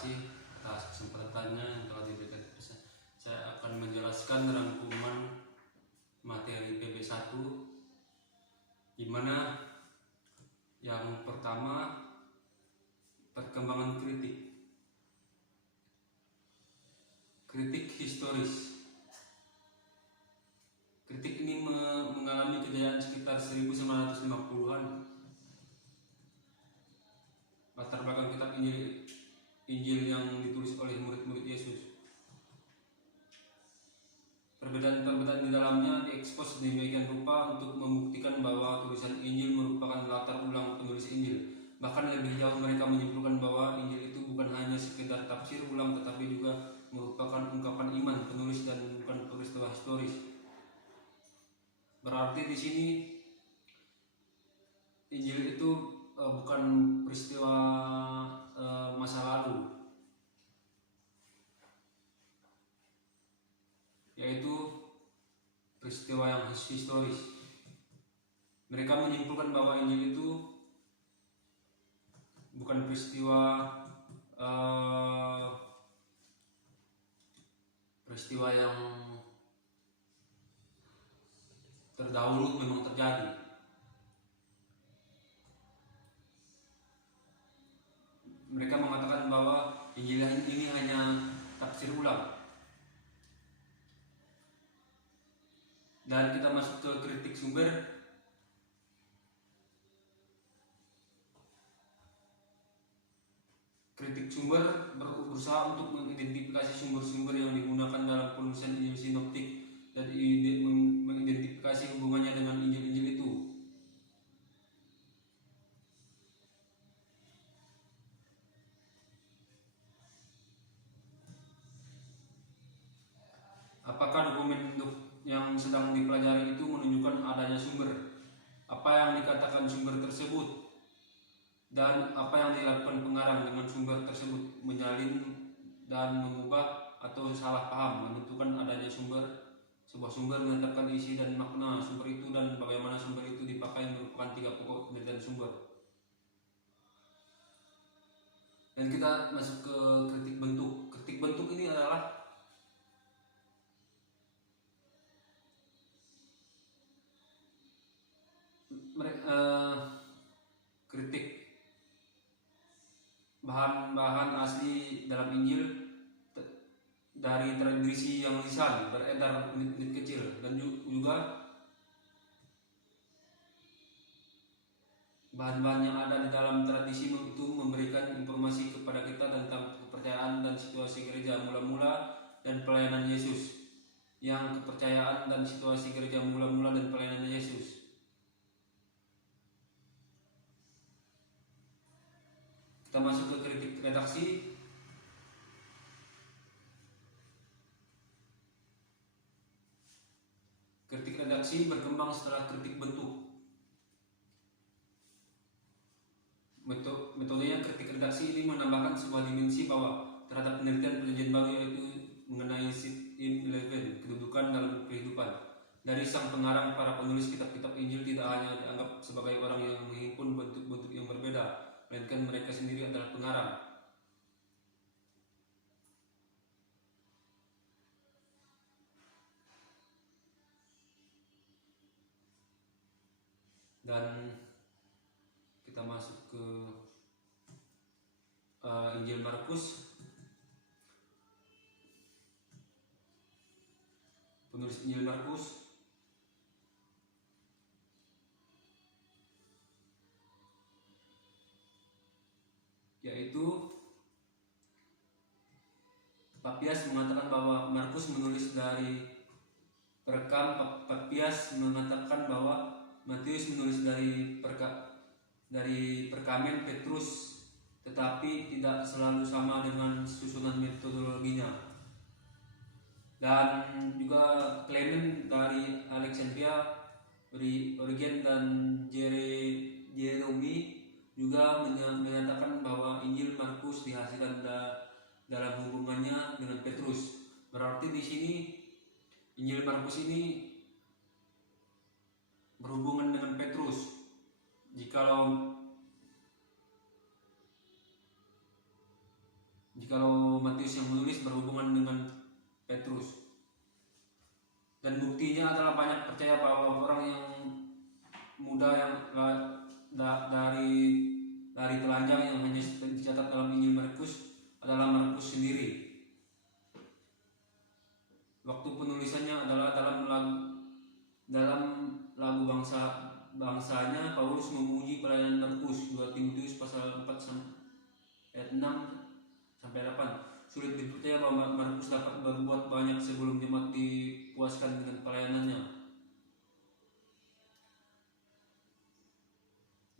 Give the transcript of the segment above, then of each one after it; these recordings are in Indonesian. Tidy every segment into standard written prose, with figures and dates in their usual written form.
kasih atas kesempatannya yang telah diberikan. Saya akan menjelaskan rangkuman materi PB1, di mana yang pertama perkembangan kritik. Kritik historis. Kritik ini mengalami kejayaan sekitar 1950-an. Latar belakang kitab Injil yang ditulis oleh murid-murid Yesus. Perbedaan-perbedaan di dalamnya diekspos demikian rupa untuk membuktikan bahwa tulisan Injil merupakan latar ulang penulis Injil. Bahkan lebih jauh mereka menyimpulkan bahwa Injil itu bukan hanya sekedar tafsir ulang, tetapi juga merupakan ungkapan iman penulis dan bukan peristiwa historis. Berarti di sini Injil itu bukan peristiwa masa lalu, yaitu peristiwa yang historis. Mereka menyimpulkan bahwa Injil itu bukan peristiwa yang terdahulu memang terjadi. Mereka mengatakan bahwa Injil ini hanya tafsir ulang. Dan kita masuk ke kritik sumber. Kritik sumber berusaha untuk mengidentifikasi sumber-sumber yang digunakan dalam penulisan Injil sinoptik dan mengidentifikasi hubungannya dengan Injil-Injil itu. Apakah dokumen yang sedang dipelajari itu menunjukkan adanya sumber? Apa yang dikatakan sumber tersebut? Dan apa yang dilakukan pengarang dengan sumber tersebut? Menyalin dan mengubah atau salah paham menentukan adanya sumber. Sebuah sumber menetapkan isi dan makna sumber itu, dan bagaimana sumber itu dipakai merupakan 3 pokok penelitian sumber. Dan kita masuk ke kritik bentuk. Kritik bentuk ini adalah kritik bahan-bahan asli dalam Injil dari tradisi yang lisan beredar unit-unit kecil, dan juga bahan-bahan yang ada di dalam tradisi itu memberikan informasi kepada kita tentang kepercayaan dan situasi gereja mula-mula dan pelayanan Yesus. Yang kepercayaan dan situasi gereja mula-mula dan pelayanan Yesus. Kita masuk ke kritik redaksi. Kritik redaksi berkembang setelah kritik bentuk. Metodenya kritik redaksi ini menambahkan sebuah dimensi bahwa terhadap penelitian perjanjian baru, yaitu mengenai sit in eleven, kedudukan dalam kehidupan. Dari sang pengarang, para penulis kitab-kitab Injil tidak hanya dianggap sebagai orang yang menghimpun bentuk-bentuk yang berbeda, melainkan mereka sendiri adalah pengarang. Dan kita masuk ke Injil Markus. Penulis Injil Markus yaitu Papias mengatakan bahwa Markus menulis dari perekam. Papias mengatakan bahwa Matius menulis dari perkamen Petrus, tetapi tidak selalu sama dengan susunan metodologinya. Dan juga Clement dari Alexandria, Origen dan Jerome juga menyatakan bahwa Injil Markus dihasilkan dalam hubungannya dengan Petrus. Berarti di sini Injil Markus ini berhubungan dengan Petrus. Jikalau jikalau Matius yang menulis berhubungan dengan Petrus. Dan buktinya adalah banyak percaya bahwa orang yang muda yang dari telanjang yang hanya dicatat dalam Injil Markus adalah Markus sendiri. Waktu penulisannya adalah dalam lagu bangsanya. Paulus memuji pelayanan Markus, 2 Timotius pasal 4 ayat 6 sampai 8. Sulit dipercaya bahwa Markus dapat berbuat banyak sebelum jemaat dipuaskan dengan pelayanannya.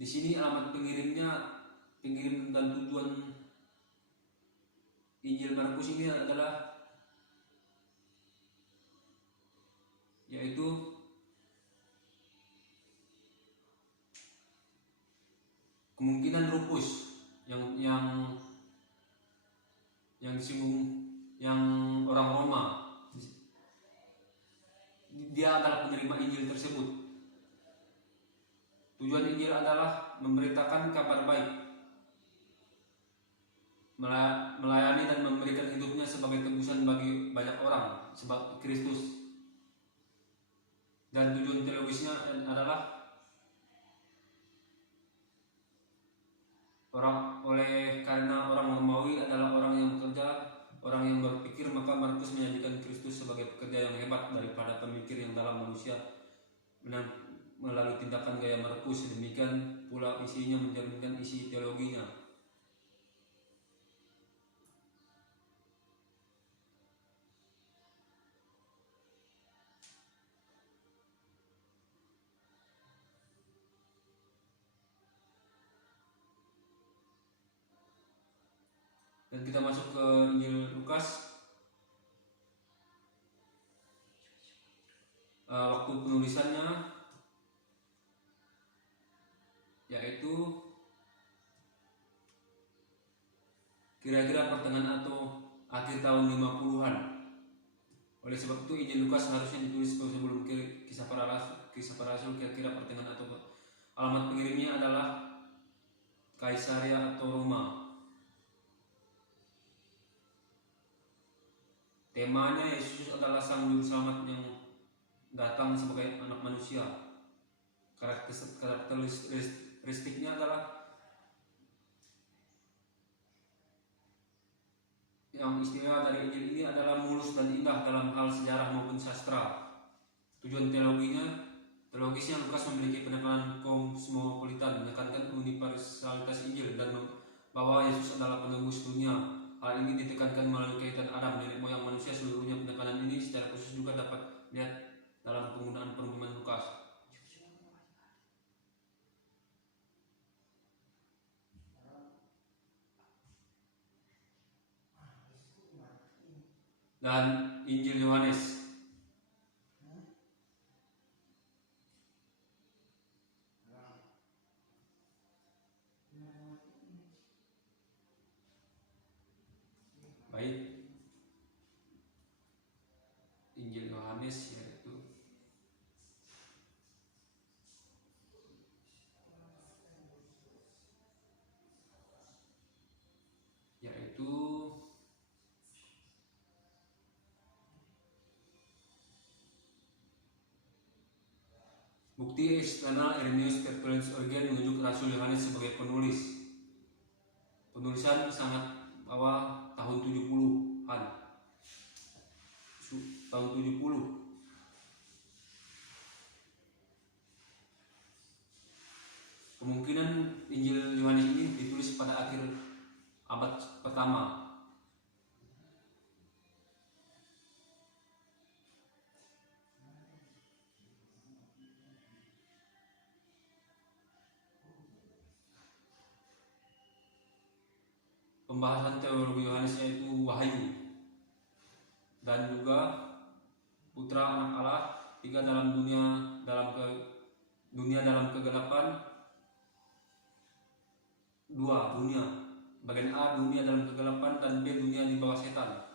Di sini alamat pengirim dan tujuan Injil Markus ini adalah yaitu kemungkinan Rufus yang disinggung, yang orang Roma, dia adalah penerima Injil tersebut. Tujuan Injil adalah memberitakan kabar baik, melayani dan memberikan hidupnya sebagai tebusan bagi banyak orang, sebab Kristus. Dan tujuan teologisnya adalah karena orang Romawi adalah orang yang bekerja, orang yang berpikir, maka Markus menyajikan Kristus sebagai pekerja yang hebat daripada pemikir yang dalam manusia. Melalui tindakan gaya Markus, demikian pula isinya mencerminkan isi teologinya. Dan kita masuk ke Injil Lukas. Waktu penulisannya yaitu kira-kira pertengahan atau akhir tahun 50-an. Oleh sebab itu Injil Lukas harusnya ditulis sebelum kisah para rasul, kira-kira pertengahan atau alamat pengirimnya adalah Kaisaria atau Roma. Temanya Yesus adalah sang juru selamat yang datang sebagai anak manusia. Karakteristiknya adalah yang istimewa dari Injil ini adalah mulus dan indah dalam hal sejarah maupun sastra. Tujuan teologisnya Lukas memiliki penekanan kosmopolitan, menekankan universalitas Injil dan bahwa Yesus adalah penebus dunia. Hal ini ditekankan melalui kaitan Adam, nenek moyang manusia seluruhnya. Penekanan ini secara khusus juga dapat dilihat dalam penggunaan perumpamaan Lukas. Dan Injil Yohanes. Baik, Injil Yohanes yaitu bukti eksternal Irenaeus Tertullianus Origen menunjuk Rasul Yohanes sebagai penulis. Penulisan sangat awal tahun 70-an. Tahun 70. Kemungkinan Injil Yohanes ini ditulis pada akhir abad pertama. Pembahasan teologi Yohanes yaitu wahyu dan juga putra anak Allah, 3 dalam dunia dalam kegelapan, 2 dunia, bagian A dunia dalam kegelapan dan B dunia di bawah setan.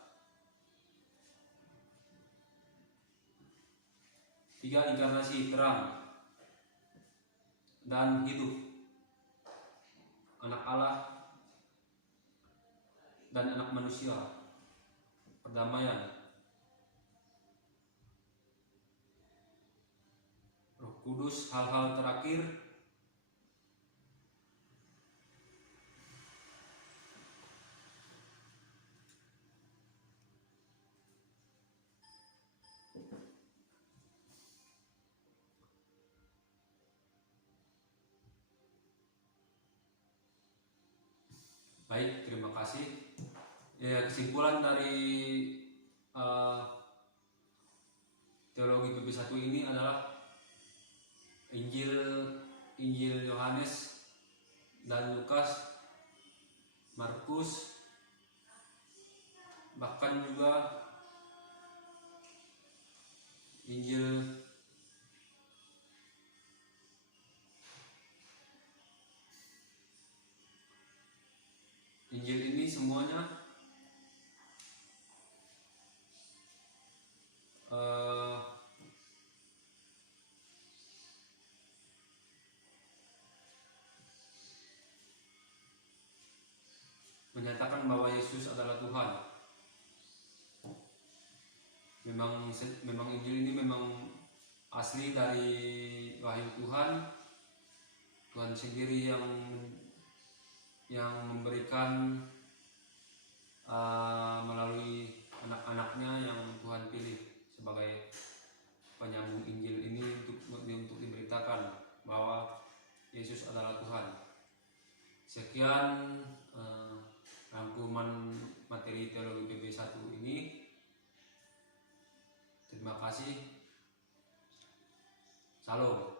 3 inkarnasi, terang dan hidup, anak Allah dan Anak Manusia, perdamaian. Roh Kudus, hal-hal terakhir. Baik, terima kasih. Ya, kesimpulan dari teologi PP1 ini adalah Injil Yohanes dan Lukas, Markus, bahkan juga Injil ini semuanya menyatakan bahwa Yesus adalah Tuhan. Memang Injil ini memang asli dari wahyu Tuhan. Tuhan sendiri yang memberikan melalui anak-anaknya yang Tuhan pilih sebagai penyambung Injil ini untuk diberitakan bahwa Yesus adalah Tuhan. Sekian rangkuman materi teologi PP1 ini. Terima kasih. Salam.